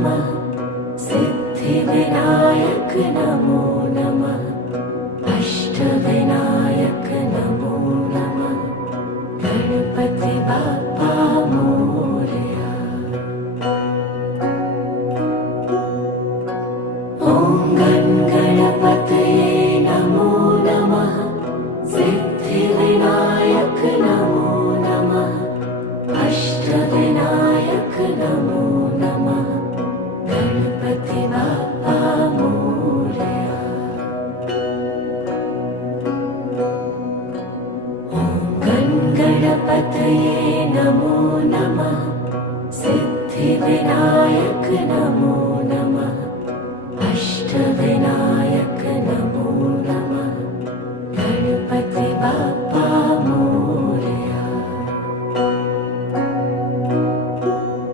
नमः सिद्धिविनायक नमो नमः अष्टविनायक नमो नमः गणपति बाप्पा मोरया। ॐ गणपतये नमो नमः सिद्धिविनायक नमो नमः अष्टविनायक नमो नमः गणपति बाप्पा मोरया। ॐ गणपतये नमो नमः सिद्धिविनायक नमो नमः अष्टविनायक